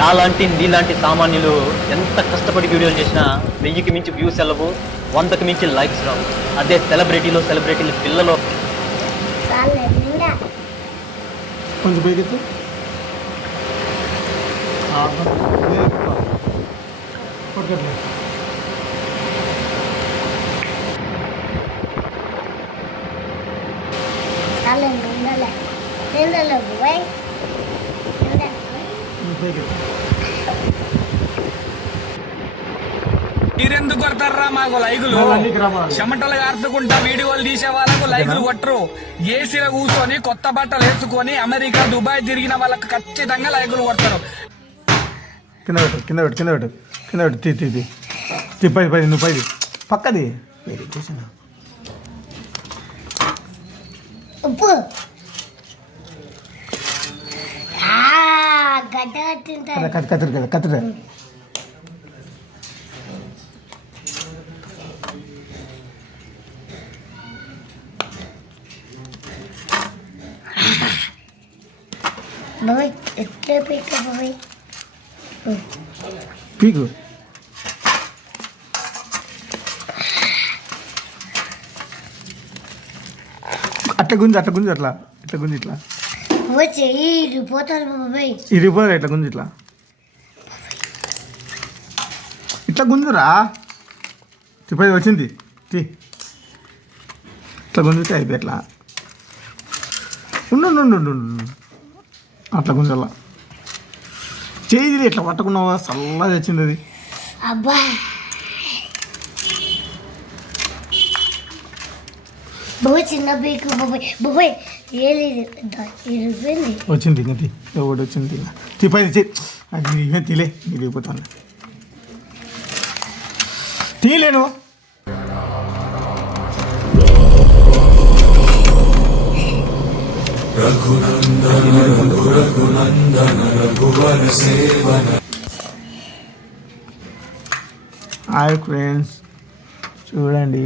నాలాంటి నీలాంటి సామాన్యులు ఎంత కష్టపడి వీడియోలు చేసినా వెయ్యికి మించి వ్యూస్ వెళ్ళవు వందకి మించి లైక్స్ రావు. అదే సెలబ్రిటీలో సెలబ్రిటీలు పిల్లలు. చాలే మీరెందుకు కొడతారా మాకు లైకులు? చెమటలు కార్చుకుంటా వీడియోలు తీసే వాళ్ళకు లైకులు కొట్టరు. ఏసీలో కూర్చొని కొత్త బట్టలు వేసుకొని అమెరికా దుబాయ్ తిరిగిన వాళ్ళకి ఖచ్చితంగా లైకులు కొడతారు. కింద పెట్టు కింద పెట్టు కింద పెట్టు కింద పెట్టు తీ తీ తీ. తీ పై పై నువ్వు పైది. పక్కది. కూర్చున్నా ఉప్పు. గడ్డ కట్టింటారు కత్తి కత్తిరి కదా కత్తిరి బాబాయ్ ఎట్లా పెట్ట బాబాయ్ పీకు అట్లా గుంజి అట్లా గుంజి అట్లా ఇట్లా గుంజి ఇట్లా ఇరిగిపోదు ఇట్లా గుంజి ఇట్లా? ఇట్లా గుంజురా? తిప్పది వచ్చింది. తీ. ఇట్లా గుంజితే అయిపోయి ఇట్లా ఉండు. అట్లా గుంజాల చేయి ఇట్లా పట్టుకున్నావా? చల్లగా తెచ్చింది అది. అబ్బా. బాబాయ్ చిన్న బీకు బాబాయ్ బాబాయ్ ఏలేదు? వచ్చింది ఇంకా తీ. ఒకటి వచ్చింది తీపది అది ఇక తీలే ఇరిగిపోతాను తీలేను హాయ్ ఫ్రెండ్స్ చూడండి.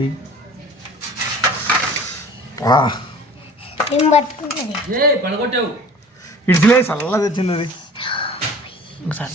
ఇడిచిలే చల్లగా తెచ్చింది అది. ఒకసారి.